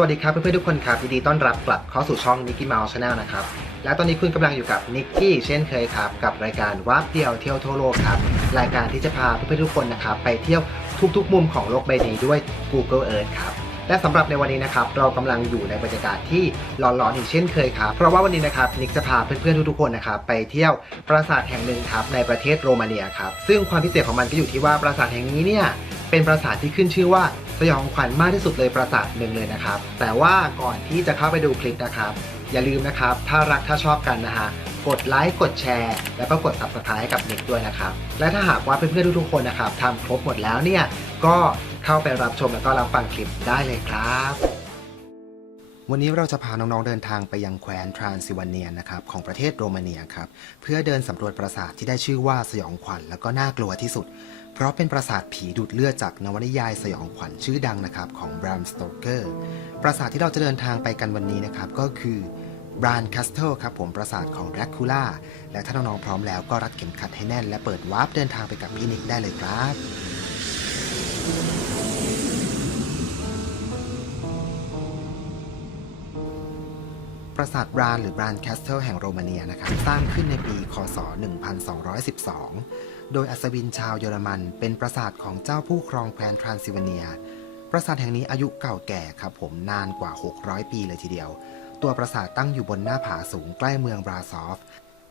สวัสดีครับเพื่อนๆทุกคนครับยินดีต้อนรับกลับเข้าสู่ช่อง Nicky Mouse Channel นะครับ และตอนนี้คุณกำลังอยู่กับนิกกี้เช่นเคยครับ กับรายการวาร์ปเดียวเที่ยวทั่วโลกครับ รายการที่จะพาเพื่อนๆทุกคนนะครับ ไปเที่ยวทุกๆ มุมของโลกใบนี้ด้วย Google Earth ครับและสำหรับในวันนี้นะครับเรากำลังอยู่ในบรรยากาศที่ร้อนๆอีกเช่นเคยครับเพราะว่าวันนี้นะครับนิกจะพาเพื่อนๆทุกๆคนนะครับไปเที่ยวปราสาทแห่งหนึ่งครับในประเทศโรมาเนียครับซึ่งความพิเศษของมันก็อยู่ที่ว่าปราสาทแห่งนี้เนี่ยเป็นปราสาทที่ขึ้นชื่อว่า สยองขวัญมากที่สุดเลยปราสาทหนึ่งเลยนะครับ แต่ว่าก่อนที่จะเข้าไปดูคลิปนะครับ อย่าลืมนะครับ ถ้ารักถ้าชอบกันนะฮะกดไลค์กดแชร์ แล้วก็กด subscribe ให้กับเนิกด้วยนะครับ และถ้าหากว่าเพื่อนๆทุกๆคนนะครับทำครบหมดแล้วเนี่ยก็เข้าไปรับชมแล้วก็รับฟังคลิปได้เลยครับ วันนี้เราจะพาน้องๆเดินทางไปยังแคว้นทรานซิลเวเนียนะครับของประเทศโรมาเนียครับเพื่อเดินสำรวจปราสาทที่ได้ชื่อว่าสยองขวัญแล้วก็น่ากลัวที่สุด เพราะเป็นปราสาทผีดูดเลือดจากนวนิยายสยองขวัญชื่อดังนะครับของบรามสโตเกอร์ปราสาทที่เราจะเดินทางไปกันวันนี้นะครับก็คือบรานคาสเทลครับผมปราสาทของแดรคูล่าและถ้าน้องๆพร้อมแล้วก็รัดเข็มขัดให้แน่น และเปิดวาร์ปเดินทางไปกับพี่นิกได้เลยครับปราสาทบรานหรือบรานแคสเทิลแห่งโรมาเนียนะครับสร้างขึ้นในปี คศ 1212 โดยอัศวินชาวเยอรมันเป็นปราสาทของเจ้าผู้ครองแคว้นทรานซิลเวเนีย ปราสาทแห่งนี้อายุเก่าแก่ครับผมนานกว่า 600 ปีเลยทีเดียว ตัวปราสาทตั้งอยู่บนหน้าผาสูงใกล้เมืองบราซอฟ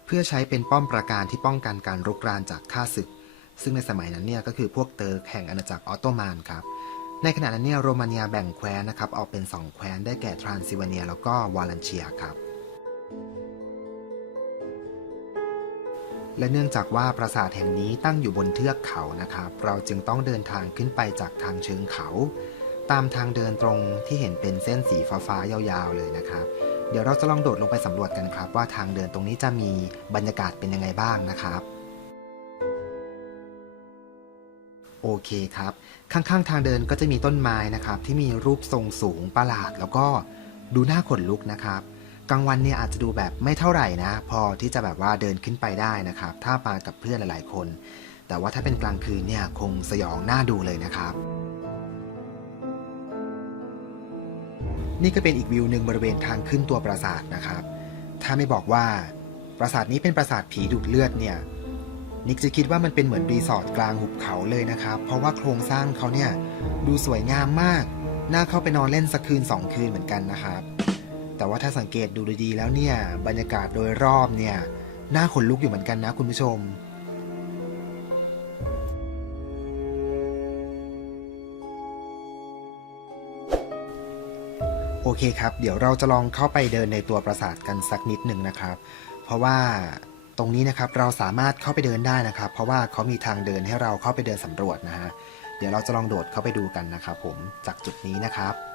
เพื่อใช้เป็นป้อมปราการที่ป้องกันการรุกรานจากข้าศึก ซึ่งในสมัยนั้นเนี่ยก็คือพวกเติร์กแห่งอาณาจักรออตโตมันครับในขณะนั้นเนี่ยโรมาเนียแบ่งแคว้นนะครับออกเป็น 2 แคว้นได้แก่ทรานซิลเวเนีย แล้วก็วาลันเชียครับ และเนื่องจากว่าปราสาทแห่งนี้ตั้งอยู่บนเทือกเขานะครับ เราจึงต้องเดินทางขึ้นไปจากทางเชิงเขา ตามทางเดินตรงที่เห็นเป็นเส้นสีฟ้าๆยาวๆเลยนะครับ เดี๋ยวเราจะลองโดดลงไปสำรวจกันครับ ว่าทางเดินตรงนี้จะมีบรรยากาศเป็นยังไงบ้างนะครับโอเคครับ ข้างๆ ทางเดินก็จะมีต้นไม้นะครับ ที่มีรูปทรงสูงประหลาด แล้วก็ดูน่าขนลุกนะครับ กลางวันเนี่ยอาจจะดูแบบไม่เท่าไหร่นะ พอที่จะแบบว่าเดินขึ้นไปได้นะครับ ถ้ามากับเพื่อนหลาย ๆ คน แต่ว่าถ้าเป็นกลางคืนเนี่ยคงสยองน่าดูเลยนะครับ นี่ก็เป็นอีกวิวหนึ่งบริเวณทางขึ้นตัวปราสาทนะครับ ถ้าไม่บอกว่าปราสาทนี้เป็นปราสาทผีดูดเลือดเนี่ยนิกจะคิดว่ามันเป็นเหมือนรีสอร์ทกลางหุบเขาเลยนะครับ เพราะว่าโครงสร้างเขาเนี่ยดูสวยงามมาก น่าเข้าไปนอนเล่นสักคืนสองคืนเหมือนกันนะครับ แต่ว่าถ้าสังเกตดูดีๆแล้วเนี่ย บรรยากาศโดยรอบเนี่ยน่าขนลุกอยู่เหมือนกันนะคุณผู้ชม โอเคครับ เดี๋ยวเราจะลองเข้าไปเดินในตัวปราสาทกันสักนิดหนึ่งนะครับ เพราะว่าตรงนี้นะครับเราสามารถเข้าไปเดินได้นะครับ เพราะว่าเขามีทางเดินให้เราเข้าไปเดินสำรวจนะฮะเดี๋ยวเราจะลองโดดเข้าไปดูกันนะครับผมจากจุดนี้นะครับ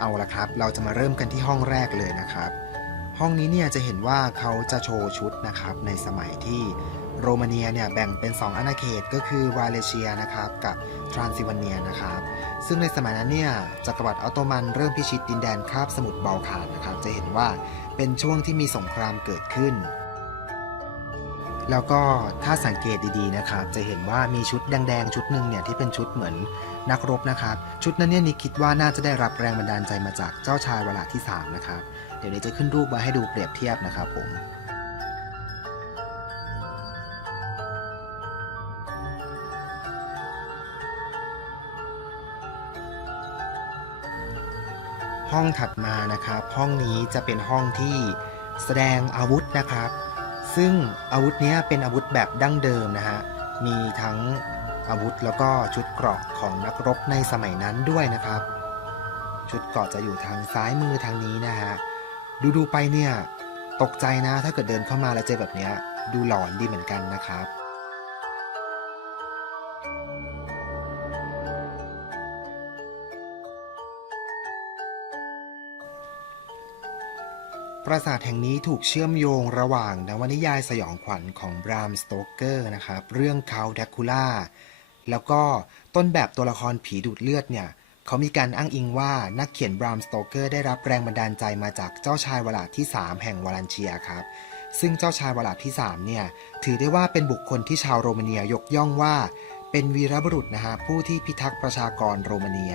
เอาละครับ เราจะมาเริ่มกันที่ห้องแรกเลยนะครับ ห้องนี้เนี่ยจะเห็นว่าเขาจะโชว์ชุดนะครับในสมัยที่โรมาเนียเนี่ยแบ่งเป็น 2 อาณาเขตก็คือวาเลเชียนะครับกับทรานซิลเวเนียนะครับซึ่งในสมัยนั้นเนี่ยจักรวรรดิออตโตมันเริ่มพิชิตดินแดนคาบสมุทรบอลข่านนะครับจะเห็นว่าเป็นช่วงที่มีสงครามเกิดขึ้น แล้วก็ถ้าสังเกตดีๆนะครับจะเห็นว่ามีชุดแดงๆชุดหนึ่งเนี่ยที่เป็นชุดเหมือน นักรบนะครับ ชุดนั้นเนี่ยนิกคิดว่าน่าจะได้รับแรงบันดาลใจมาจากเจ้าชายวลาที่สามนะครับ เดี๋ยวนี้จะขึ้นรูปมาให้ดูเปรียบเทียบนะครับผมห้องถัดมานะครับ ห้องนี้จะเป็นห้องที่แสดงอาวุธนะครับ ซึ่งอาวุธนี้เป็นอาวุธแบบดั้งเดิมนะฮะมีทั้ง อาวุธแล้วก็ชุดเกราะของนักรบในสมัยนั้นด้วยนะครับ ชุดเกราะจะอยู่ทางซ้ายมือทางนี้นะฮะดูดูๆไปเนี่ยตกใจนะถ้าเกิดเดินเข้ามาแล้วเจอแบบนี้ดูหลอนดีเหมือนกันนะครับ ปราสาทแห่งนี้ถูกเชื่อมโยงระหว่างนวนิยายสยองขวัญของบรามสโตเกอร์นะครับ เรื่องคาวแดคูล่า แล้วก็ต้นแบบตัวละครผีดูดเลือดเนี่ยเขามีการอ้างอิงว่านักเขียนบรามสโตเกอร์ได้รับแรงบันดาลใจมาจากเจ้าชายวลาดที่ 3 แห่งวาลันเชียครับ ซึ่งเจ้าชายวลาดที่ 3 เนี่ย ถือได้ว่าเป็นบุคคลที่ชาวโรมาเนียยกย่องว่า เป็นวีรบุรุษนะฮะผู้ที่พิทักษ์ประชากรโรมาเนีย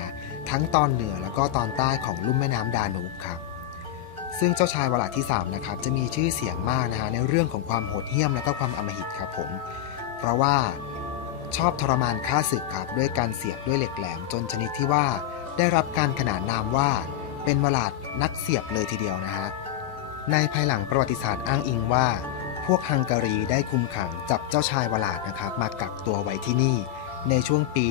ทั้งตอนเหนือแล้วก็ตอนใต้ของลุ่มแม่น้ำดานูบครับซึ่งเจ้าชายวลาดที่3นะครับจะมีชื่อเสียงมากนะฮะในเรื่องของความโหดเหี้ยมและก็ความอำมหิตครับผม เพราะว่า ชอบทรมานฆ่าศึกครับด้วยการเสียบด้วยเหล็กแหลมจนชนิดที่ว่า ได้รับการขนานนามว่า เป็นวลาดนักเสียบเลยทีเดียวนะฮะในภายหลังประวัติศาสตร์อ้างอิงว่า พวกฮังการีได้คุมขังจับเจ้าชายวลาดนะครับมากักตัวไว้ที่นี่ ในช่วงปี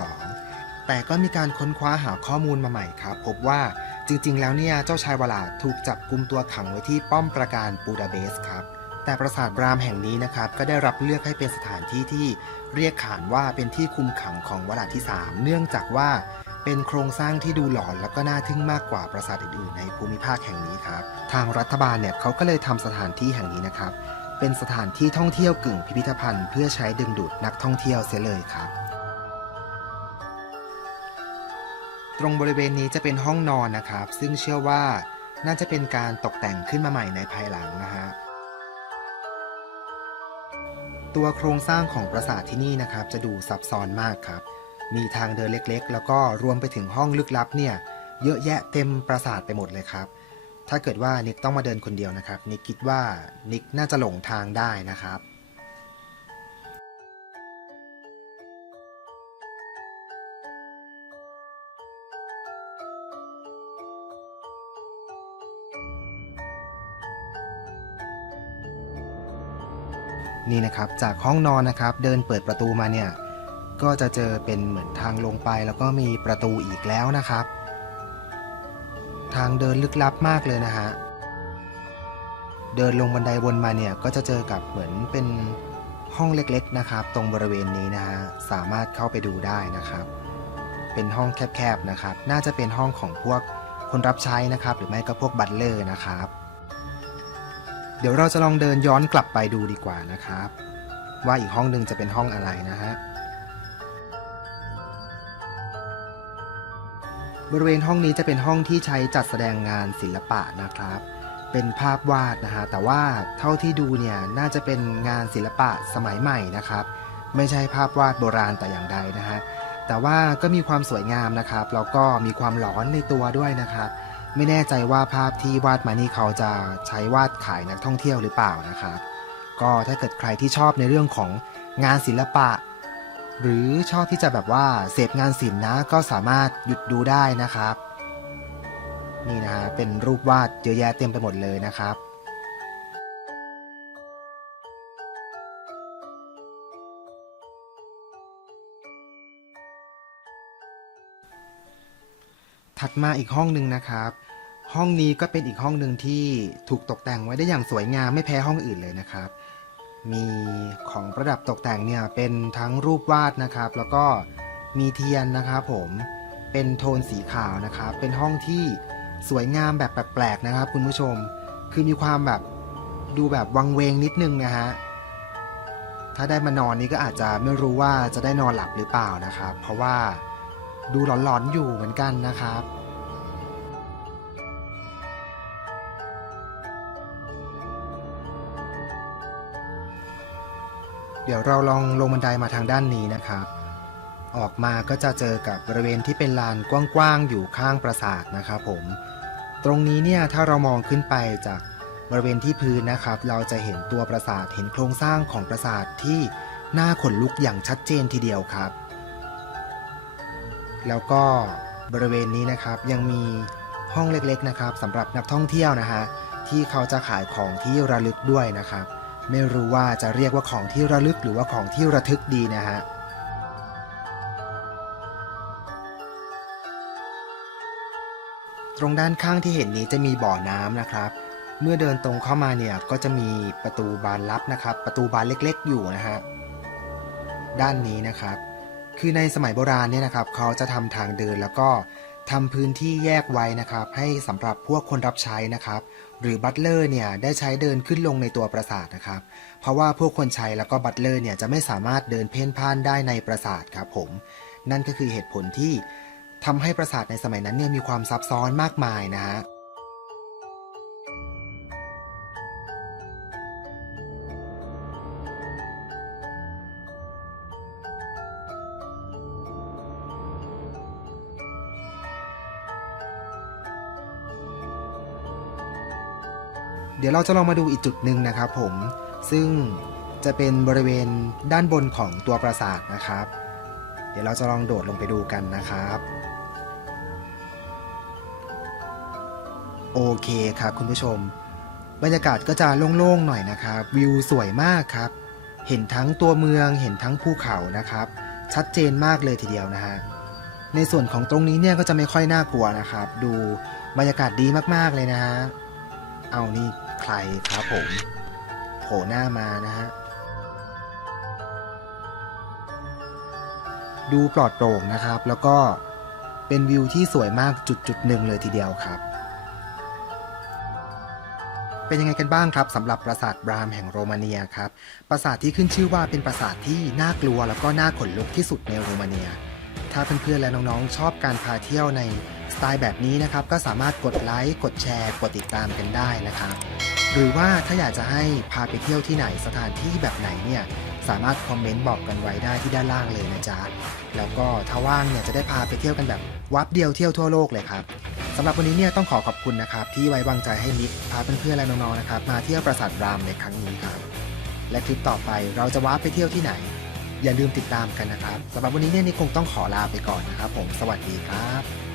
1462 แต่ก็มีการค้นคว้าหาข้อมูลมาใหม่ครับ พบว่าจริงๆ แล้วเนี่ยเจ้าชายวลาดถูกจับกุมตัวขังไว้ที่ป้อมปราการปูดาเบสครับ แต่ปราสาทบรามแห่งนี้นะครับ ก็ได้รับเลือกให้เป็นสถานที่ที่เรียกขานว่าเป็นที่คุมขังของวลาดที่ 3 เนื่องจากว่าเป็นโครงสร้างที่ดูหลอนแล้วก็น่าทึ่งมากกว่าปราสาทอื่นๆในภูมิภาคแห่งนี้ครับ ทางรัฐบาลเนี่ยเขาก็เลยทำสถานที่แห่งนี้นะครับ เป็นสถานที่ท่องเที่ยวกึ่งพิพิธภัณฑ์เพื่อใช้ดึงดูดนักท่องเที่ยวเสียเลยครับ ตรงบริเวณนี้จะเป็นห้องนอนนะครับ ซึ่งเชื่อว่าน่าจะเป็นการตกแต่งขึ้นมาใหม่ในภายหลังนะฮะ ตัวโครงสร้างของปราสาทที่นี่นะครับ จะดูซับซ้อนมากครับ มีทางเดินเล็กๆ แล้วก็รวมไปถึงห้องลึกลับเนี่ยเยอะแยะเต็มปราสาทไปหมดเลยครับ ถ้าเกิดว่านิกต้องมาเดินคนเดียวนะครับนิกคิดว่านิกน่าจะหลงทางได้นะครับ นี่นะครับจากห้องนอนนะครับ เดินเปิดประตูมาเนี่ยก็จะเจอเป็นเหมือนทางลงไป แล้วก็มีประตูอีกแล้วนะครับ ทางเดินลึกลับมากเลยนะฮะเดินลงบันไดวนมาเนี่ยก็จะเจอกับเหมือนเป็นห้องเล็กๆนะครับ ตรงบริเวณนี้นะฮะสามารถเข้าไปดูได้นะครับ เป็นห้องแคบๆนะครับ น่าจะเป็นห้องของพวกคนรับใช้นะครับ หรือไม่ก็พวกบัตเลอร์นะครับ เดี๋ยวเราจะลองเดินย้อนกลับไปดูดีกว่านะครับ ว่าอีกห้องหนึ่งจะเป็นห้องอะไรนะฮะบริเวณห้องนี้จะเป็นห้องที่ใช้จัดแสดงงานศิลปะนะครับ เป็นภาพวาดนะฮะแต่ว่าเท่าที่ดูเนี่ยน่าจะเป็นงานศิลปะสมัยใหม่นะครับ ไม่ใช่ภาพวาดโบราณแต่อย่างใดนะฮะแต่ว่าก็มีความสวยงามนะครับแล้วก็มีความหลอนในตัวด้วยนะครับ ไม่แน่ใจว่าภาพที่วาดมานี่เขาจะใช้วาดขายนักท่องเที่ยวหรือเปล่านะครับ ก็ถ้าเกิดใครที่ชอบในเรื่องของงานศิลปะ หรือชอบที่จะแบบว่าเสพงานศิลป์นะก็สามารถหยุดดูได้นะครับ นี่นะฮะเป็นรูปวาดเยอะแยะเต็มไปหมดเลยนะครับ ถัดมาอีกห้องหนึ่งนะครับ ห้องนี้ก็เป็นอีกห้องหนึ่งที่ถูกตกแต่งไว้ได้อย่างสวยงามไม่แพ้ห้องอื่นเลยนะครับ มีของประดับตกแต่งเนี่ยเป็นทั้งรูปวาดนะครับ แล้วก็มีเทียนนะครับผมเป็นโทนสีขาวนะครับ เป็นห้องที่สวยงามแบบแปลกๆนะครับ คุณผู้ชมคือมีความแบบดูแบบวังเวงนิดนึงนะฮะถ้าได้มานอนนี้ก็อาจจะไม่รู้ว่าจะได้นอนหลับหรือเปล่านะครับ เพราะว่า ดูหลอนๆอยู่เหมือนกันนะครับ เดี๋ยวเราลองลงบันไดมาทางด้านนี้นะครับ ออกมาก็จะเจอกับบริเวณที่เป็นลานกว้างๆอยู่ข้างปราสาทนะครับผม ตรงนี้เนี่ยถ้าเรามองขึ้นไปจากบริเวณที่พื้นนะครับ เราจะเห็นตัวปราสาทเห็นโครงสร้างของปราสาทที่น่าขนลุกอย่างชัดเจนทีเดียวครับ แล้วก็บริเวณนี้นะครับยังมีห้องเล็กๆนะครับสำหรับนักท่องเที่ยวนะฮะที่เขาจะขายของที่ระลึกด้วยนะครับ ไม่รู้ว่าจะเรียกว่าของที่ระลึกหรือว่าของที่ระทึกดีนะฮะตรงด้านข้างที่เห็นนี้จะมีบ่อน้ำนะครับ เมื่อเดินตรงเข้ามาเนี่ยก็จะมีประตูบานลับนะครับ ประตูบานเล็กๆอยู่นะฮะด้านนี้นะครับ คือในสมัยโบราณเนี่ยนะครับเขาจะทำทางเดินแล้วก็ทำพื้นที่แยกไว้นะครับ ให้สำหรับพวกคนรับใช้นะครับ หรือบัตเลอร์เนี่ยได้ใช้เดินขึ้นลงในตัวปราสาทนะครับ เพราะว่าพวกคนใช้แล้วก็บัตเลอร์เนี่ยจะไม่สามารถเดินเพ่นพ่านได้ในปราสาทครับผม นั่นก็คือเหตุผลที่ทำให้ปราสาทในสมัยนั้นเนี่ยมีความซับซ้อนมากมายนะฮะ เดี๋ยวเราจะลองมาดูอีกจุดหนึ่งนะครับผมซึ่งจะเป็นบริเวณด้านบนของตัวปราสาทนะครับ เดี๋ยวเราจะลองโดดลงไปดูกันนะครับ โอเคครับคุณผู้ชม บรรยากาศก็จะโล่งๆหน่อยนะครับ วิวสวยมากครับ เห็นทั้งตัวเมืองเห็นทั้งภูเขานะครับ ชัดเจนมากเลยทีเดียวนะฮะในส่วนของตรงนี้เนี่ยก็จะไม่ค่อยน่ากลัวนะครับ ดูบรรยากาศดีมากๆเลยนะฮะเอานี่ ใครครับผมโผล่หน้ามานะฮะ ดูปลอดโปร่งนะครับ แล้วก็เป็นวิวที่สวยมากจุดจุดหนึ่งเลยทีเดียวครับ เป็นยังไงกันบ้างครับสำหรับปราสาทบรามแห่งโรมาเนียครับ ปราสาทที่ขึ้นชื่อว่าเป็นปราสาทที่น่ากลัวแล้วก็น่าขนลุกที่สุดในโรมาเนีย ถ้าเพื่อนๆและน้องๆชอบการพาเที่ยวใน สไตล์แบบนี้นะครับก็สามารถกดไลค์กดแชร์ กดติดตามกันได้นะครับหรือว่าถ้าอยากจะให้พาไปเที่ยวที่ไหนสถานที่แบบไหนเนี่ยสามารถคอมเมนต์บอกกันไว้ได้ที่ด้านล่างเลยนะจ๊ะแล้วก็ถ้าว่างเนี่ยจะได้พาไปเที่ยวกันแบบวับเดียวเที่ยวทั่วโลกเลยครับสำหรับวันนี้เนี่ยต้องขอขอบคุณนะครับที่ไว้วางใจให้นิกพาเพื่อนๆและน้องๆนะครับมาเที่ยวปราสาทรามในครั้งนี้ครับ และคลิปต่อไปเราจะว้าไปเที่ยวที่ไหน อย่าลืมติดตามกันนะครับสำหรับวันนี้เนี่ยนิกคงต้องขอลาไปก่อนนะครับ ผมสวัสดีครับ